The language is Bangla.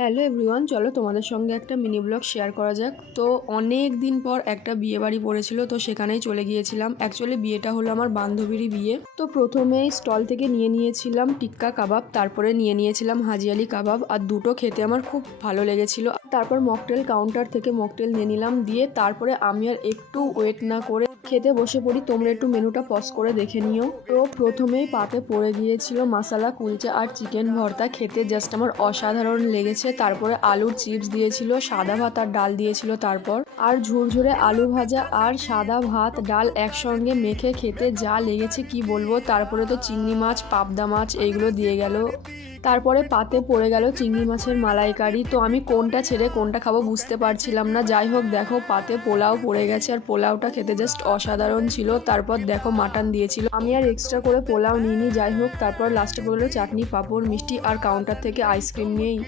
হ্যালো এভরিওয়ান, চলো তোমাদের সঙ্গে একটা মিনি ব্লগ শেয়ার করা যাক। তো অনেক দিন পর একটা বিয়ে বাড়ি পড়েছিল, তো সেখানেই চলে গিয়েছিলাম। অ্যাকচুয়ালি বিয়েটা হলো আমার বান্ধবীরই বিয়ে। তো প্রথমেই স্টল থেকে নিয়েছিলাম টিক্কা কাবাব, তারপরে নিয়েছিলাম হাজি আলি কাবাব, আর দুটো খেতে আমার খুব ভালো লেগেছিল। তারপর মকটেল কাউন্টার থেকে মকটেল নিয়ে নিলাম, দিয়ে তারপরে আমি আর একটু ওয়েট না করে খেতে বসে পড়ি। তোমরা একটু মেনুটা পজ করে দেখে নিও। তো প্রথমেই পাতে পড়ে গিয়েছিল মাসালা কুলচা আর চিকেন ভর্তা, খেতে জাস্ট আমার অসাধারণ লেগেছে। তারপরে আলুর চিপস দিয়েছিল, সাদা ভাত আর ডাল দিয়েছিল, তারপর আর ঝুরঝুরে আলু ভাজা আর সাদা ভাত ডাল একসঙ্গে মেখে খেতে যা লেগেছে কি বলবো। তারপরে তো চিংড়ি মাছ, পাবদা মাছ এইগুলো দিয়ে গেল। তারপরে পাতে পড়ে গেল চিংড়ি মাছের মালাইকারি। তো আমি কোনটা ছেড়ে কোনটা খাবো বুঝতে পারছিলাম না। যাই হোক, দেখো পাতে পোলাও পড়ে গেছে, আর পোলাওটা খেতে জাস্ট অসাধারণ ছিল। তারপর দেখো মাটন দিয়েছিল, আমি আর এক্সট্রা করে পোলাও নিইনি। যাই হোক, তারপর লাস্টে পড়লো চাটনি, পাঁপড়, মিষ্টি, আর কাউন্টার থেকে আইসক্রিম নিয়েই